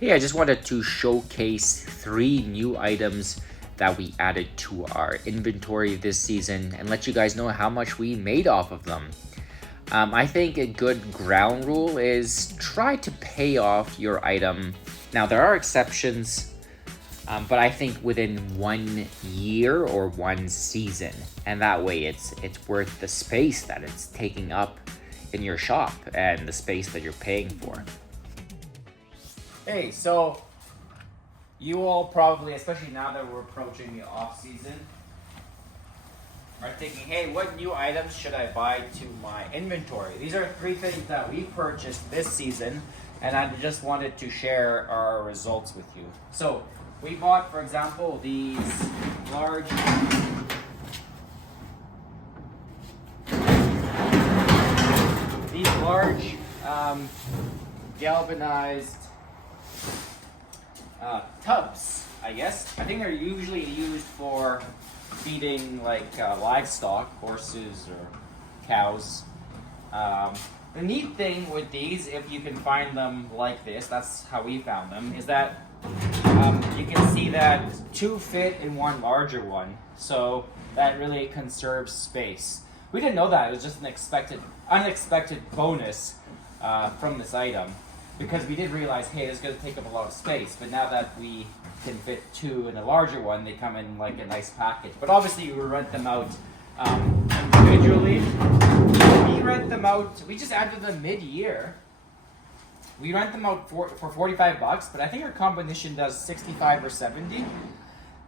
Hey, I just wanted to showcase 3 new items that we added to our inventory this season and let you guys know how much we made off of them. I think a good ground rule is try to pay off your item. Now, there are exceptions, but I think within 1 year or 1 season, and that way it's worth the space that it's taking up in your shop and the space that you're paying for. Hey, so you all probably, especially now that we're approaching the off season, are thinking, hey, what new items should I buy to my inventory? These are 3 things that we purchased this season, and I just wanted to share our results with you. So we bought, for example, these large galvanized tubs, I guess. I think they're usually used for feeding like livestock, horses or cows. The neat thing with these, if you can find them like this, that's how we found them, is that you can see that 2 fit in one larger one, so that really conserves space. We didn't know that. It was just an unexpected bonus from this item, because we did realize, hey, this is going to take up a lot of space. But now that we can fit 2 in a larger one, they come in like a nice package. But obviously, we rent them out individually. We rent them out. We just added them mid-year. We rent them out for $45, but I think our combination does 65 or 70.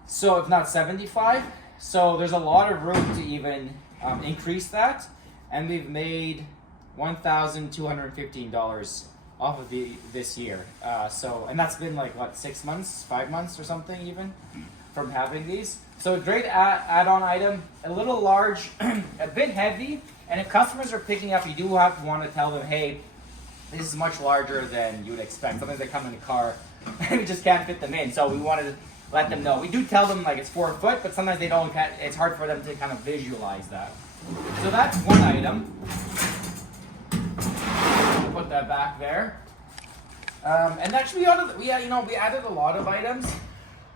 So if not 75, so there's a lot of room to even increase that, and we've made $1,215 off of this year. And that's been like what, 6 months, 5 months or something even from having these. So a great add-on item, a little large, a bit heavy, and if customers are picking up, you do have to want to tell them, hey, this is much larger than you would expect. Sometimes they come in the car and we just can't fit them in. So we wanted to let them know. We do tell them like it's 4 foot, but sometimes they don't. It's hard for them to kind of visualize that. So that's one item. I'll put that back there. And actually, we added a lot of items,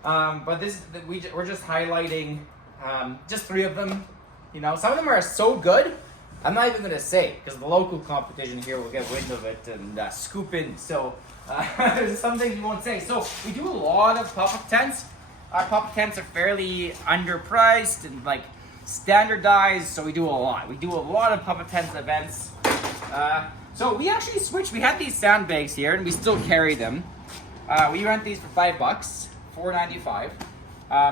but we're just highlighting just 3 of them. You know, some of them are so good, I'm not even gonna say, because the local competition here will get wind of it and scoop in. So there's some things we won't say. So we do a lot of pop-up tents. Our pop-up tents are fairly underpriced and like standardized, so we do a lot. We do a lot of pop-up tents events. So we actually switched. We had these sandbags here, and we still carry them. We rent these for $5, $4.95.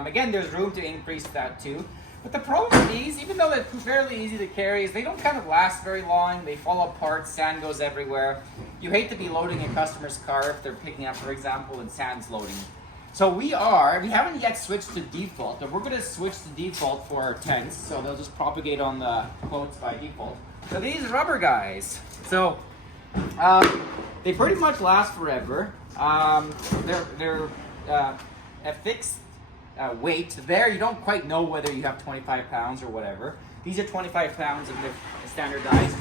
Again, there's room to increase that too. But the problem with these, even though they're fairly easy to carry, is they don't kind of last very long. They fall apart, sand goes everywhere. You hate to be loading a customer's car if they're picking up, for example, and sand's loading. So we haven't yet switched to default, but we're going to switch to default for our tents, so they'll just propagate on the quotes by default. So these rubber guys, so they pretty much last forever. They're a fixed weight. There, you don't quite know whether you have 25 pounds or whatever. These are 25 pounds and they're standardized.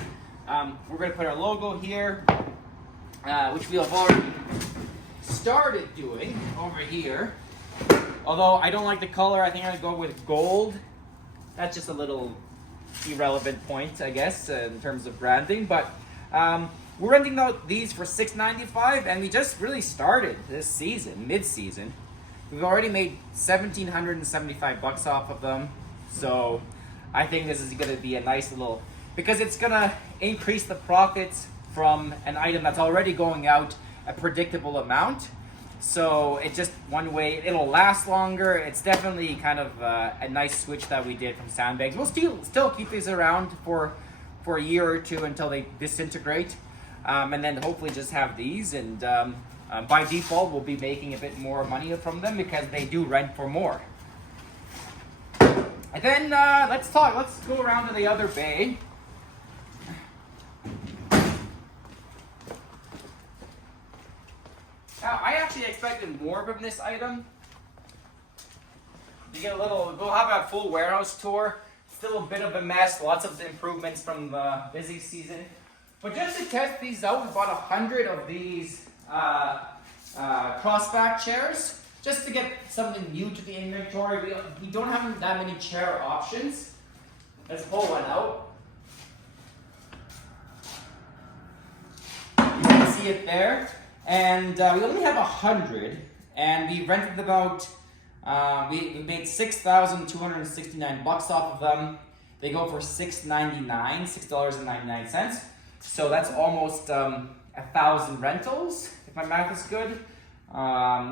We're going to put our logo here, which we have already started doing over here. Although I don't like the color, I think I'm going to go with gold. That's just a little irrelevant point, I guess, in terms of branding. But we're renting out these for $6.95, and we just really started this season, mid-season. We've already made $1,775 off of them, so I think this is going to be a nice little, because it's going to increase the profits from an item that's already going out a predictable amount. So it's just one way, it'll last longer. It's definitely kind of a nice switch that we did from sandbags. We'll still keep these around for a year or 2 until they disintegrate, and then hopefully just have these, and by default we'll be making a bit more money from them because they do rent for more. And then let's go around to the other bay. Now, I actually expected more from this item. You get we'll have a full warehouse tour. Still a bit of a mess, lots of improvements from the busy season. But just to test these out, we bought 100 of these crossback chairs, just to get something new to the inventory. We don't have that many chair options. Let's pull one out. You can see it there. And we only have 100, and we rented about, we made $6,269 off of them. They go for $6.99. So that's almost 1,000 rentals, if my math is good,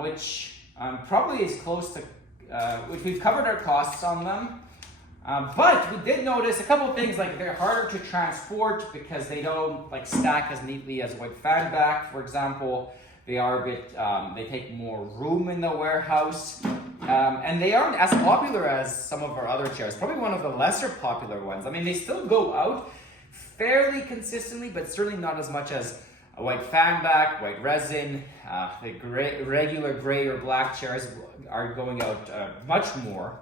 which probably is close to, which we've covered our costs on them. But we did notice a couple of things, like they're harder to transport because they don't like stack as neatly as white fan back, for example. They are a bit, they take more room in the warehouse. And they aren't as popular as some of our other chairs, probably one of the lesser popular ones. I mean, they still go out fairly consistently, but certainly not as much as a white fan back, white resin. The regular gray or black chairs are going out much more.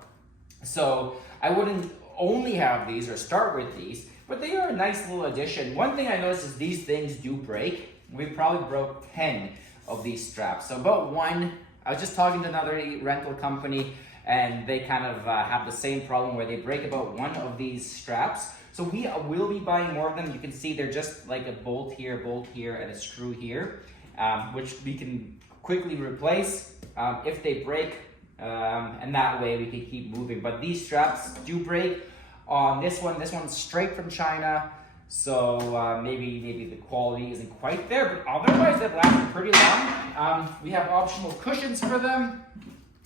So I wouldn't only have these or start with these, but they are a nice little addition. One thing I noticed is these things do break. We probably broke 10 of these straps. So about one, I was just talking to another rental company, and they kind of have the same problem where they break about one of these straps. So we will be buying more of them. You can see they're just like a bolt here, and a screw here, which we can quickly replace if they break. And that way we can keep moving. But these straps do break on this one's straight from China, so maybe the quality isn't quite there, but otherwise they've lasted pretty long. We have optional cushions for them,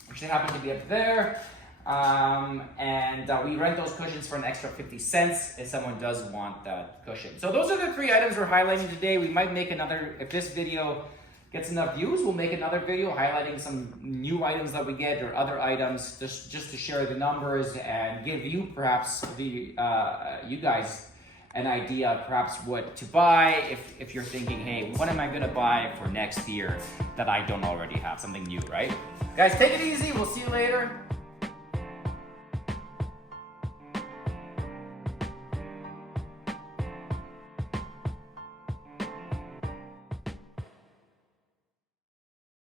which happen to be up there, and we rent those cushions for an extra 50 cents if someone does want that cushion. So those are the 3 items we're highlighting today. We might make another, if this video gets enough views, we'll make another video highlighting some new items that we get or other items, just to share the numbers and give you perhaps you guys an idea of perhaps what to buy if you're thinking, hey, what am I gonna buy for next year that I don't already have, something new, right? Guys, take it easy. We'll see you later.